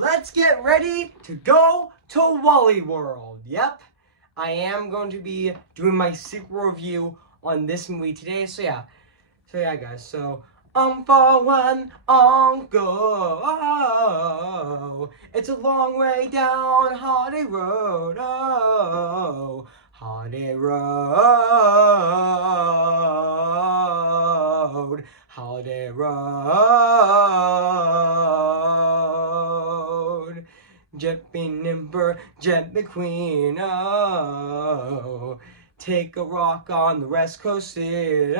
let's get ready to go to Wally World. Yep, I am going to be doing my sequel review on this movie today. So yeah guys, so for one on go. It's a long way down Holiday Road, oh, Holiday Road, Holiday Road. Jet be nimber, Jet be queen, oh. Take a rock on the West Coast, oh.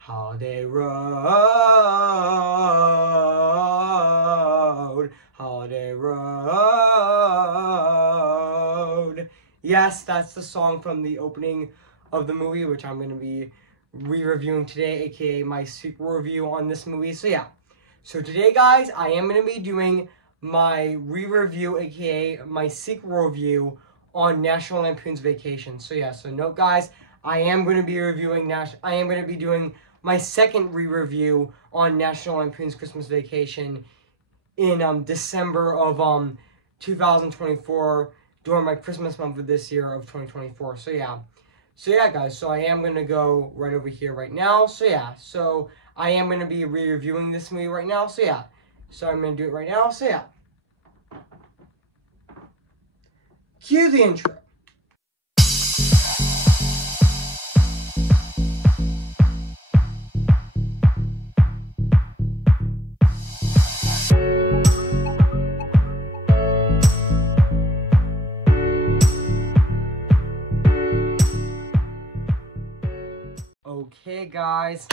Holiday Road, Holiday Road. Yes, that's the song from the opening of the movie, which I'm going to be re-reviewing today, aka my sequel review on this movie. So yeah, so today guys, I am going to be doing my re-review, aka my sequel review on National Lampoon's Vacation. So yeah, so note guys, I am going to be doing my second re-review on National Lampoon's Christmas Vacation in December of 2024 during my Christmas month of this year of 2024. So yeah guys, so I am going to go right over here right now. So yeah, so I am going to be re-reviewing this movie right now. So yeah, so I'm going to do it right now. So yeah, cue the intro. Okay guys,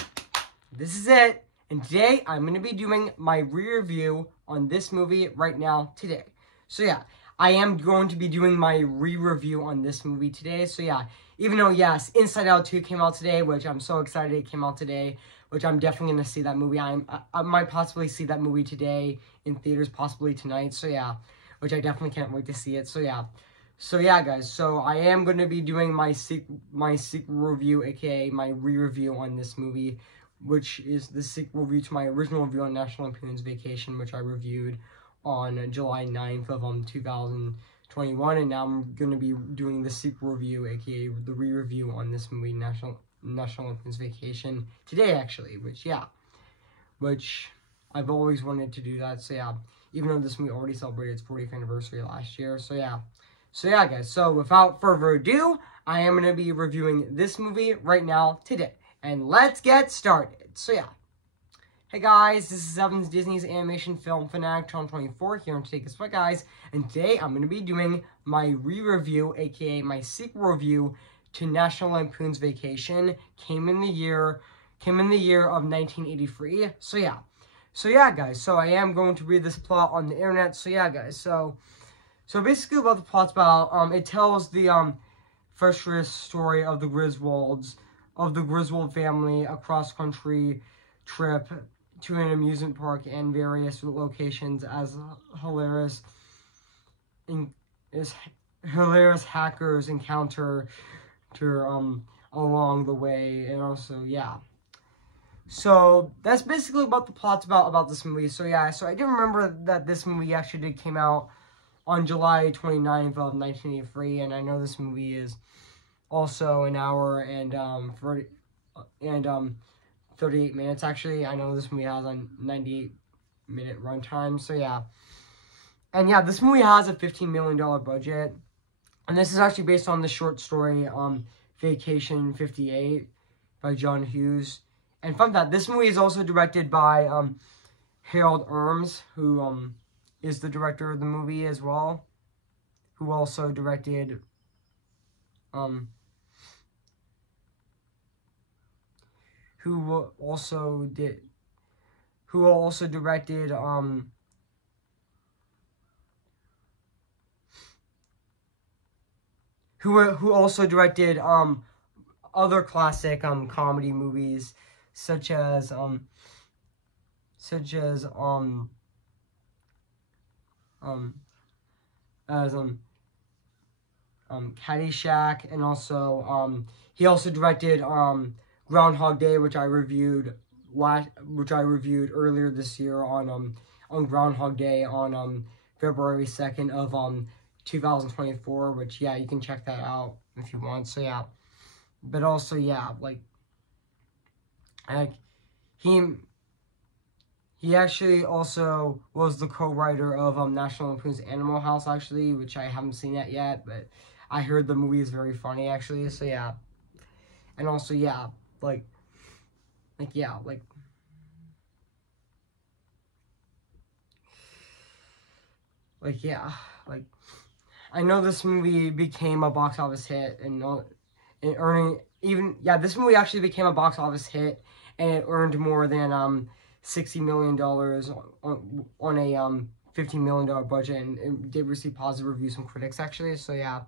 this is it, and today I'm going to be doing my re-review on this movie right now today. So yeah, I am going to be doing my re-review on this movie today. So yeah, even though yes, Inside Out 2 came out today, which I'm so excited it came out today, which I'm definitely going to see that movie. I might possibly see that movie today in theaters, possibly tonight. So yeah, which I definitely can't wait to see it. So yeah guys, so I am going to be doing my sequel review, aka my re-review on this movie, which is the sequel review to my original review on National Lampoon's Vacation, which I reviewed on July 9th of 2021, and now I'm going to be doing the sequel review, aka the re-review on this movie, National Lampoon's Vacation, today actually, which I've always wanted to do that. So yeah, even though this movie already celebrated its 40th anniversary last year. So yeah guys, so without further ado, I am going to be reviewing this movie right now today, and let's get started. So yeah, hey guys, this is Evan's Disney's Animation Film Fanatic 2024 here on Take a Sweat guys, and today I'm going to be doing my re-review, aka my sequel review to National Lampoon's Vacation. Came in the year of 1983. So yeah guys, so I am going to read this plot on the internet. So yeah guys, so basically what the plot's about, it tells the frustrating story of the Griswold family, a cross-country trip to an amusement park and various locations as hilarious hackers encounter along the way, and also yeah. So that's basically what the plot's about this movie. So yeah, so I do remember that this movie actually came out on July 29th of 1983, and I know this movie is also an hour and 38 minutes. Actually, I know this movie has a 98-minute runtime. So yeah, and yeah, this movie has a $15 million budget, and this is actually based on the short story Vacation 58 by John Hughes. And fun fact, this movie is also directed by Harold Irms, who is the director of the movie as well, who also directed who also directed other classic comedy movies such as Caddyshack, and also he also directed Groundhog Day, which I reviewed earlier this year on Groundhog Day on February 2nd of 2024, which yeah, you can check that out if you want. So yeah, but also yeah, like he actually also was the co-writer of National Lampoon's Animal House, actually, which I haven't seen that yet, but I heard the movie is very funny, actually. So yeah, and also yeah, yeah, yeah, like I know this movie became a box office hit and earning even yeah, this movie actually became a box office hit and it earned more than $60 million on a $15 million budget, and it did receive positive reviews from critics, actually. So yeah,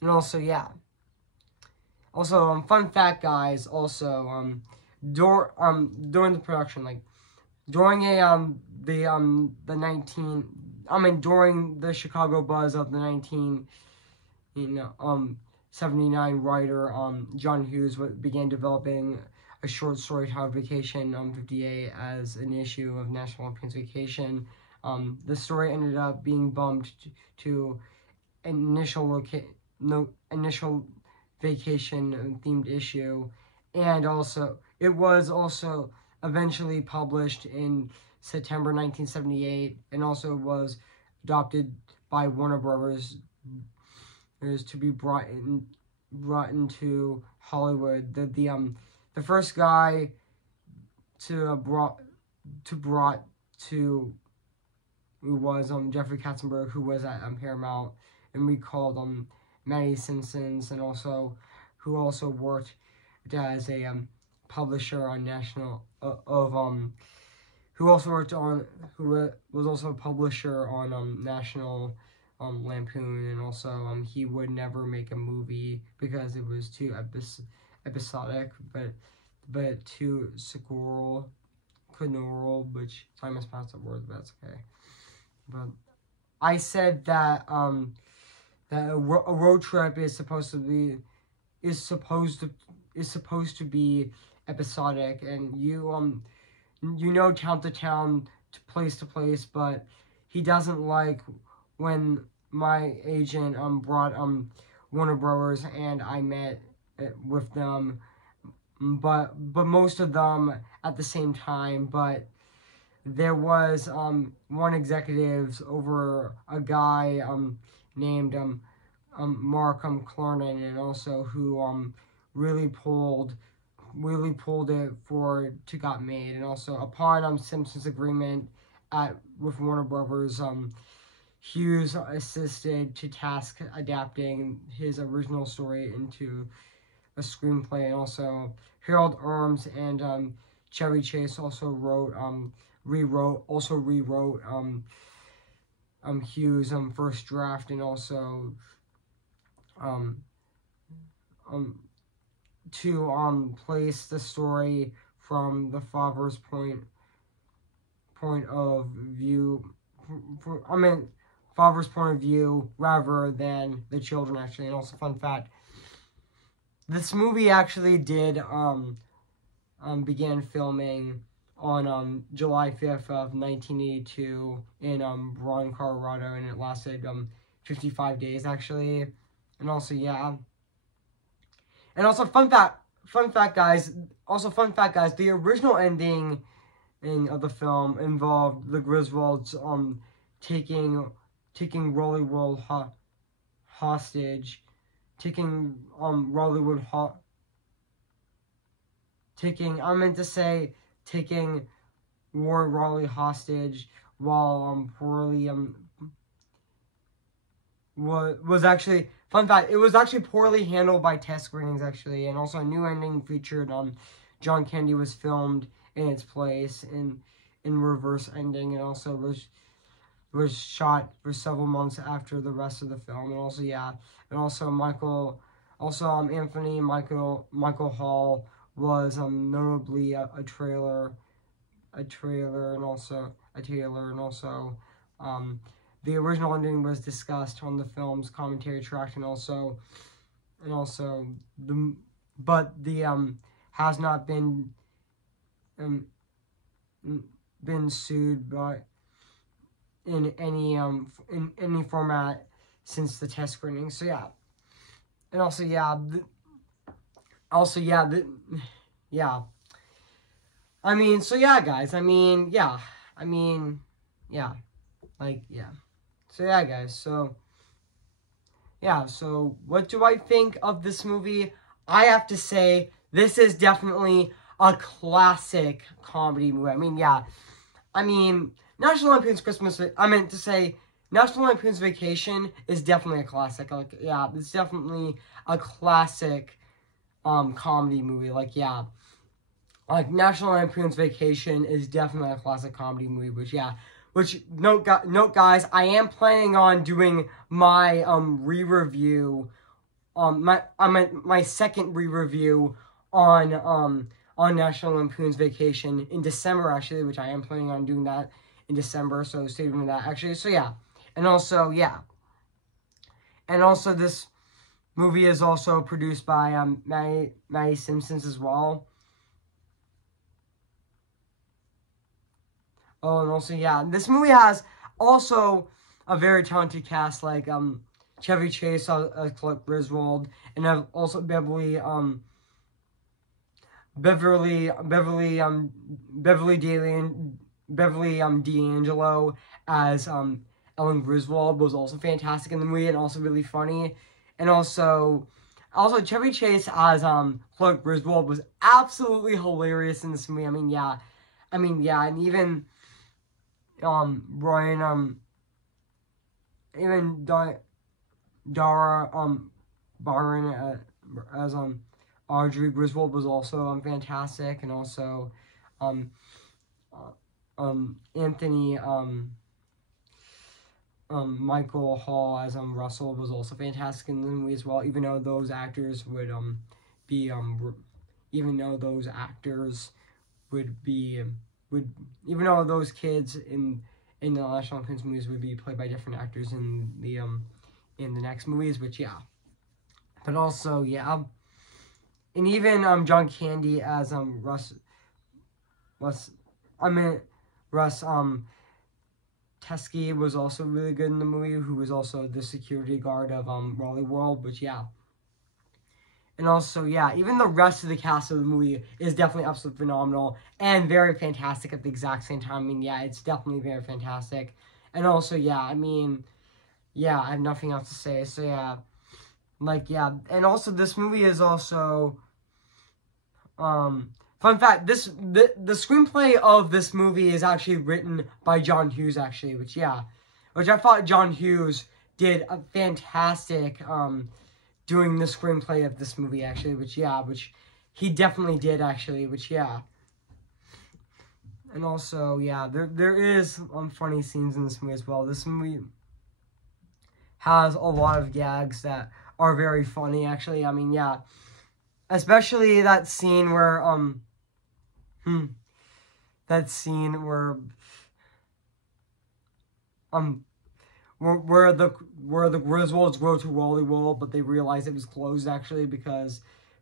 and also yeah, also fun fact, guys. Also during the production, like during during the Chicago buzz of the 79 writer John Hughes began developing a short story titled Vacation 58 as an issue of National Lampoon's Vacation. The story ended up being bumped to initial vacation themed issue, and also it was also eventually published in September 1978, and also was adopted by Warner Brothers to be brought into Hollywood. The first guy brought to who was Jeffrey Katzenberg, who was at Paramount, and we called Matty Simpsons, and also who also worked as a publisher on National who also worked on who was also a publisher on National Lampoon, and also he would never make a movie because it was too episodic, but too sequel, which I mispronounced that word, but that's okay. But I said that that a road trip is supposed to be episodic, and you town to town, to place, but he doesn't like when my agent brought Warner Brothers and I met with them, but most of them at the same time. But there was one executive over a guy named Mark Clarnon, and also who really pulled it to got made. And also upon Simpson's agreement with Warner Brothers, Hughes assisted to task adapting his original story into a screenplay, and also Harold Arms and Chevy Chase also rewrote Hughes' first draft, and also to place the story from the father's point of view, father's point of view rather than the children, actually. And also, fun fact, this movie actually did began filming on July 5th of 1982 in Braun, Colorado, and it lasted 55 days, actually. And also, yeah. And also, fun fact, guys. The original ending of the film involved the Griswolds taking Rollywood hostage, taking Warren Raleigh hostage, while poorly was actually, fun fact, it was actually poorly handled by test screenings, actually. And also a new ending featured John Candy was filmed in its place in reverse ending, and also was shot for several months after the rest of the film. And also, yeah, and also Anthony Michael Hall was notably a trailer, and also the original ending was discussed on the film's commentary track, and also has not been been sued by in any format since the test screening. So yeah, and also yeah, yeah. I mean, so yeah, guys. I mean, yeah. Yeah. Like, yeah. So yeah, guys. So yeah. So what do I think of this movie? I have to say this is definitely a classic comedy movie. I mean, yeah. I mean, National Lampoon's Christmas. I meant to say National Lampoon's Vacation is definitely a classic. Like, yeah, it's definitely a classic comedy movie. Like, yeah. Like, National Lampoon's Vacation is definitely a classic comedy movie, note guys, I am planning on doing my re-review, my second re-review on National Lampoon's Vacation in December, actually, which I am planning on doing that in December, so stay tuned for that, actually. So yeah, and also this movie is also produced by Maddie Simpsons as well. Oh, and also, yeah, this movie has also a very talented cast, like, Chevy Chase as Clark Griswold, and also Beverly D'Angelo as, Ellen Griswold was also fantastic in the movie, and also really funny, and also Chevy Chase as, Clark Griswold was absolutely hilarious in this movie. I mean, yeah, and even, Brian, even Dara, Byron, as, Audrey Griswold was also, fantastic, and also, Anthony, Michael Hall as, Russell was also fantastic in the movie as well, even though those actors would, even though those kids in the National Lampoon's movies would be played by different actors in the next movies, which yeah, but also yeah, and even John Candy as Russ Teskey was also really good in the movie, who was also the security guard of Wally World, which yeah. And also, yeah, even the rest of the cast of the movie is definitely absolutely phenomenal and very fantastic at the exact same time. I mean, yeah, it's definitely very fantastic. And also, yeah, I mean, yeah, I have nothing else to say. So, yeah, like, yeah. And also, this movie is also, fun fact, the screenplay of this movie is actually written by John Hughes, actually, which I thought John Hughes did a fantastic, doing the screenplay of this movie, actually, which he definitely did, actually, which, yeah. And also, yeah, there is funny scenes in this movie as well. This movie has a lot of gags that are very funny, actually. I mean, yeah. Especially that scene where, where the Griswolds go to Wally World, but they realized it was closed, actually,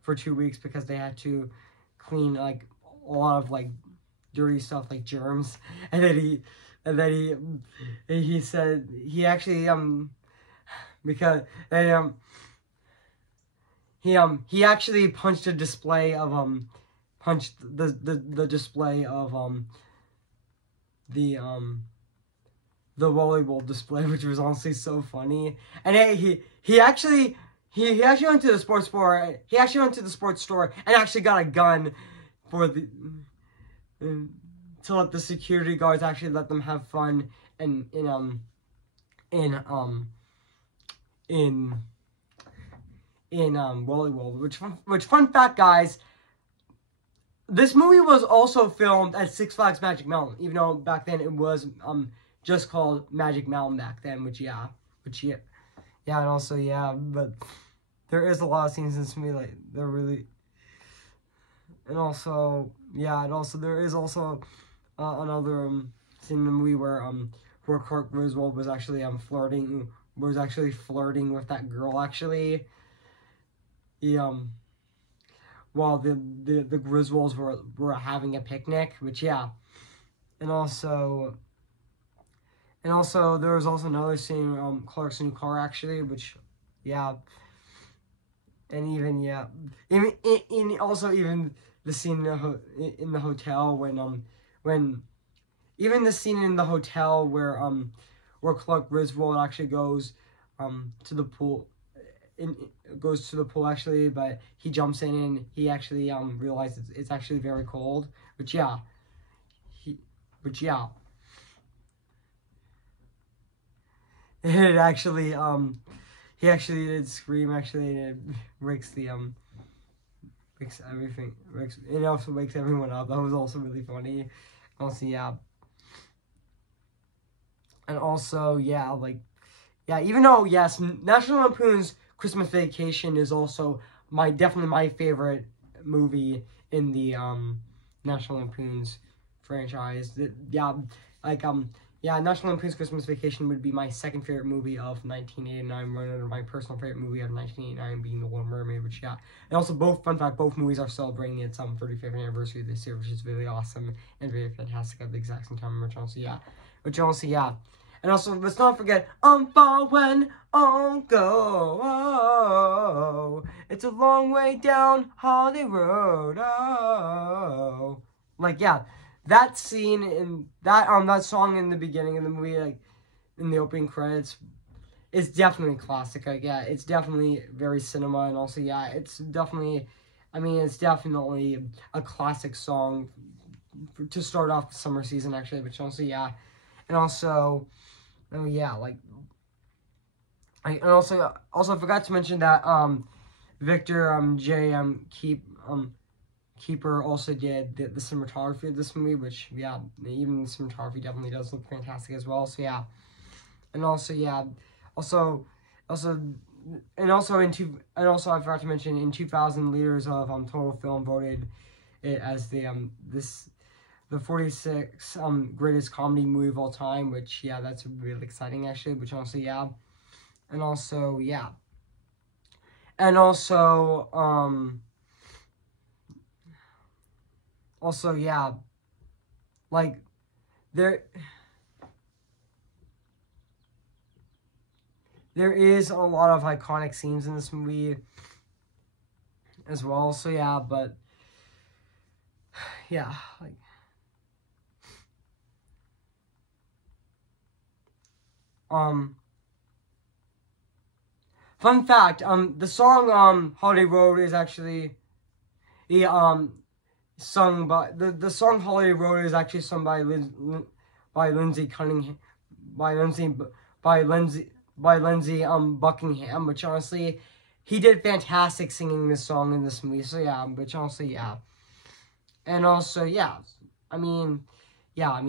for 2 weeks, because they had to clean, like, a lot of, like, dirty stuff, like germs, and then he said, he actually, because, he actually punched a display of, punched the display of, the volleyball display, which was honestly so funny. And he actually went to the sports store. He actually went to the sports store and actually got a gun for to let the security guards actually let them have fun in volleyball. Which fun fact, guys, this movie was also filmed at Six Flags Magic Mountain, even though back then it was just called Magic Mountain back then, yeah, and also, yeah, but there is a lot of scenes in this movie, like, they're really, and also, yeah, and also, there is also, another, scene in the movie where Clark Griswold was actually, flirting with that girl, actually, while the Griswolds were having a picnic, which, yeah. and also there was also another scene, Clark's new car actually, which, yeah, and even even the scene in the hotel when even the scene in the hotel where Clark Griswold actually goes to the pool. Goes to the pool actually, but he jumps in and he actually realizes it's actually very cold. But yeah, it actually he actually did scream actually, and it wakes everything, it also wakes everyone up. That was also really funny. Also, yeah. And also, yeah, like, yeah, even though, yes, National Lampoon's Christmas Vacation is also definitely my favorite movie in the National Lampoon's franchise. Yeah, like yeah, National Lampoon's Christmas Vacation would be my second favorite movie of 1989, right under my personal favorite movie of 1989 being The Little Mermaid, which, yeah. And also, fun fact, both movies are celebrating its 35th anniversary this year, which is really awesome and very fantastic at the exact same time, which also, yeah. And also, let's not forget, fall when on go. Oh, it's a long way down Holly Road. Oh, like, yeah, that scene in that song in the beginning of the movie, like in the opening credits, is definitely a classic. Like, yeah, it's definitely very cinema, and also, yeah, it's definitely, it's definitely a classic song to start off the summer season, actually. Which also, yeah, and also. Oh yeah, like I forgot to mention that Victor J Keeper also did the cinematography of this movie, which, yeah, even the cinematography definitely does look fantastic as well. So yeah, and also, yeah, also I forgot to mention, in 2000, leaders of Total Film voted it as the 46 greatest comedy movie of all time, which, yeah, that's really exciting actually, which also, yeah. And also, yeah. And also, yeah, like, there is a lot of iconic scenes in this movie as well, so yeah, but, yeah, like, fun fact, the song, Holiday Road is actually, sung by, the song Holiday Road is actually sung by Lindsay Cunningham, by Lindsay Buckingham, which honestly, he did fantastic singing this song in this movie, so yeah, which honestly, yeah. And also, yeah, yeah,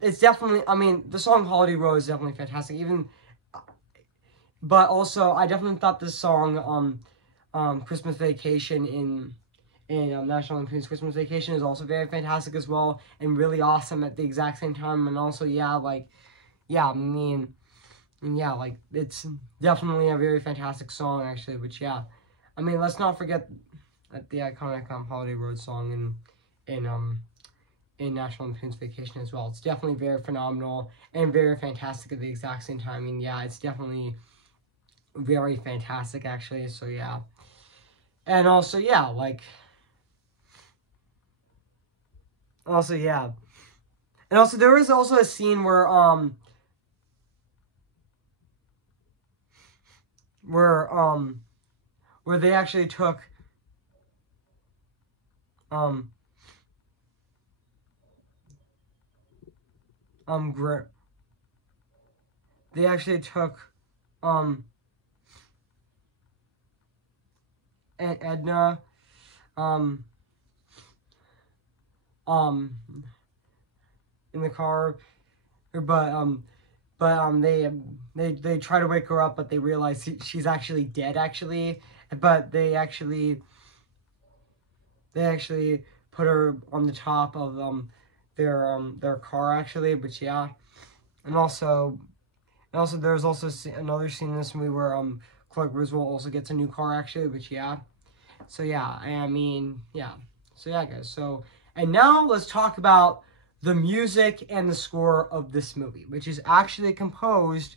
it's definitely, the song Holiday Road is definitely fantastic, but also, I definitely thought this song, Christmas Vacation in National Lampoon's Christmas Vacation is also very fantastic as well, and really awesome at the exact same time, and also, yeah, like, yeah, yeah, like, it's definitely a very fantastic song, actually, which, yeah, let's not forget the iconic Holiday Road song in National Lampoon's Vacation as well. It's definitely very phenomenal and very fantastic at the exact same time. Yeah, it's definitely very fantastic, actually, so, yeah. And also, yeah, like, also, yeah. And also, there was also a scene where they actually took, they actually took, Aunt Edna, in the car, but they try to wake her up, but they realize she's actually dead, actually, but they actually put her on the top of their car, actually, but yeah. And also there's also another scene in this movie where Clark Griswold also gets a new car, actually, which, yeah. So yeah, yeah. So yeah, guys. So, and now let's talk about the music and the score of this movie, which is actually composed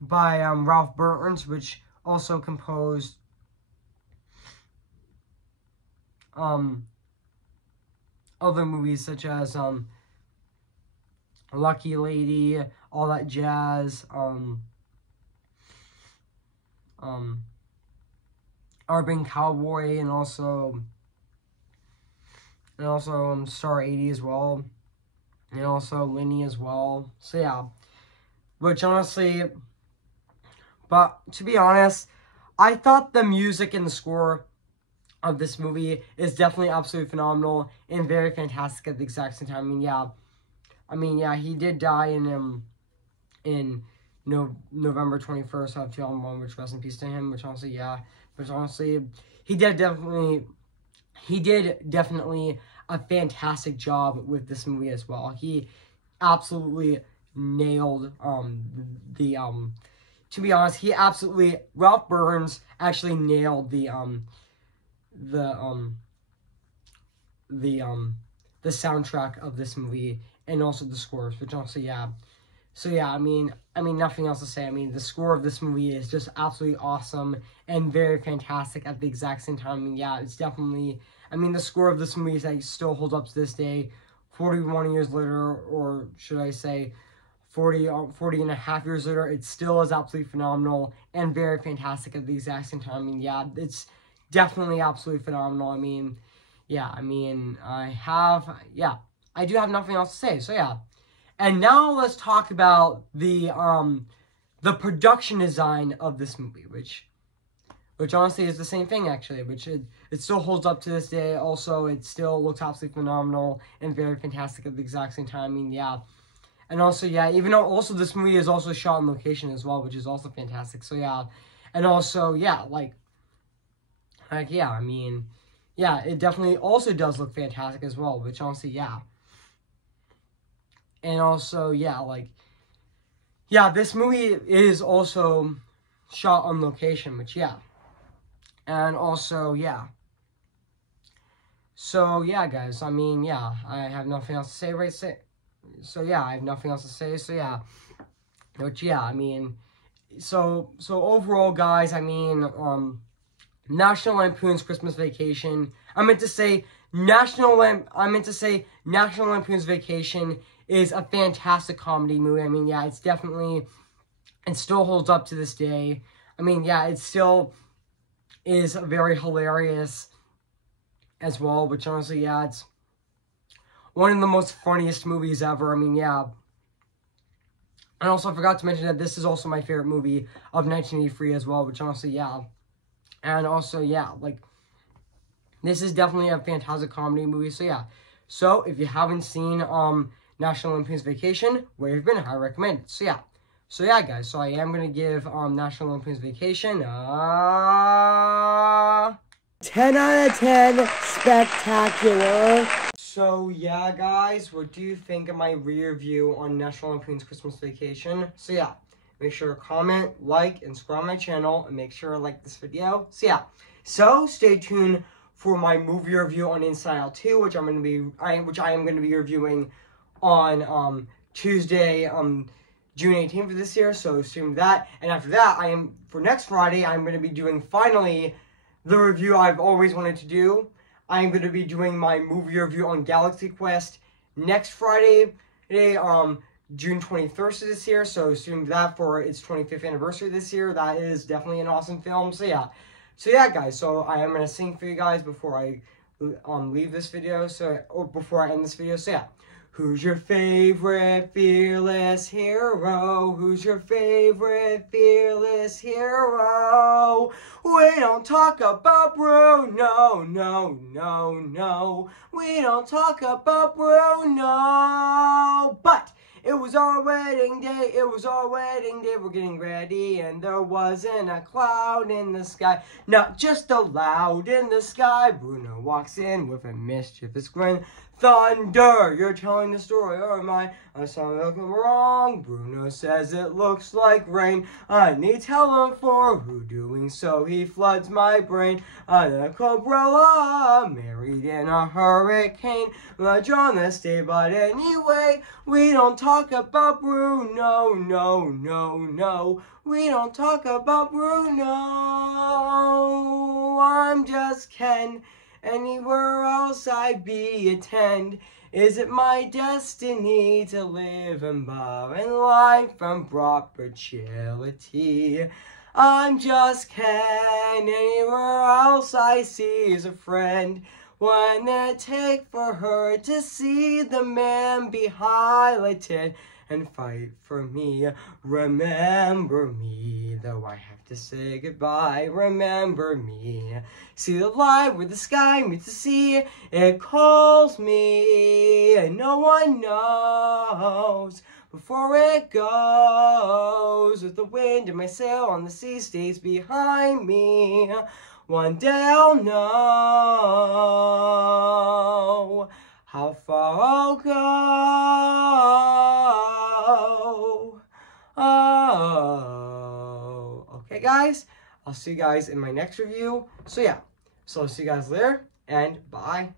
by Ralph Burns, which also composed other movies such as Lucky Lady, All That Jazz, Urban Cowboy, and also Star 80 as well, and also Linny as well. So yeah, which honestly, but to be honest, I thought the music and the score of this movie is definitely absolutely phenomenal and very fantastic at the exact same time. I mean, yeah, he did die in November 21st of 2001, which rest in peace to him. Which honestly, he did definitely a fantastic job with this movie as well. He absolutely nailed to be honest, Ralph Burns actually nailed the soundtrack of this movie and also the scores, which also, yeah. So yeah, I mean, nothing else to say. I mean, the score of this movie is just absolutely awesome and very fantastic at the exact same time. I mean, yeah, it's definitely, the score of this movie still holds up to this day, 41 years later, or should I say 40 and a half years later. It still is absolutely phenomenal and very fantastic at the exact same time. I mean, yeah, it's definitely absolutely phenomenal. I mean, yeah, I do have nothing else to say. So yeah, and now let's talk about the production design of this movie, which honestly is the same thing actually, which it still holds up to this day. Also, it still looks absolutely phenomenal and very fantastic at the exact same time. I mean, yeah. And also, yeah, even though also this movie is also shot on location as well, which is also fantastic. So yeah, and also, yeah, yeah, I mean, yeah, it definitely also does look fantastic as well, which honestly, yeah. And also, yeah, this movie is also shot on location, which, yeah. And also, yeah. So, yeah, guys, I mean, yeah, I have nothing else to say, So, yeah, I have nothing else to say, so, yeah. Which, yeah, I mean, so overall, guys, I mean, National Lampoon's Christmas Vacation. I meant to say National Lampoon's Vacation is a fantastic comedy movie. I mean, yeah, it still holds up to this day. I mean, yeah, it still is very hilarious as well, which honestly, yeah, it's one of the most funniest movies ever. I mean, yeah. And also, I forgot to mention that this is also my favorite movie of 1983 as well, which honestly, yeah. And also, yeah, this is definitely a fantastic comedy movie. So, yeah. So, if you haven't seen National Lampoon's Vacation, where you've been, I recommend it. So, yeah. So, yeah, guys. So, I am going to give National Lampoon's Vacation 10 out of 10 spectacular. So, yeah, guys. What do you think of my review on National Lampoon's Christmas Vacation? So, yeah. Make sure to comment, like, and subscribe to my channel, and make sure to like this video. So, yeah. So, stay tuned for my movie review on Inside Out 2, which I am going to be reviewing on Tuesday, June 18th of this year. So, assume that. And after that, for next Friday, I'm going to be doing finally the review I've always wanted to do. I am going to be doing my movie review on Galaxy Quest next Friday, June 21st of this year, so assume that for its 25th anniversary this year. That is definitely an awesome film. So yeah, guys, so I am going to sing for you guys before I leave this video, or before I end this video. So yeah, who's your favorite fearless hero? Who's your favorite fearless hero? We don't talk about Bruno, no. We don't talk about Bruno, but it was our wedding day, we're getting ready, and there wasn't a cloud in the sky, not just a loud in the sky. Bruno walks in with a mischievous grin, Thunder, you're telling the story, or am I something wrong? Bruno says it looks like rain. I need tell him for who doing so he floods my brain. The Cobra married in a hurricane. John the stay, but anyway, we don't talk about Bruno, no. We don't talk about Bruno. I'm just Ken. Anywhere else I'd be attend. Is it my destiny to live in barren life from property? I'm just Ken. Anywhere else I see is a friend. When it take for her to see the man be highlighted and fight for me. Remember me, though I have to say goodbye. Remember me. See the light where the sky meets the sea. It calls me, and no one knows before it goes. With the wind in my sail on the sea stays behind me. One day I'll know how far I'll go. Oh. Okay, guys. I'll see you guys in my next review. So, yeah. So, I'll see you guys later, and bye.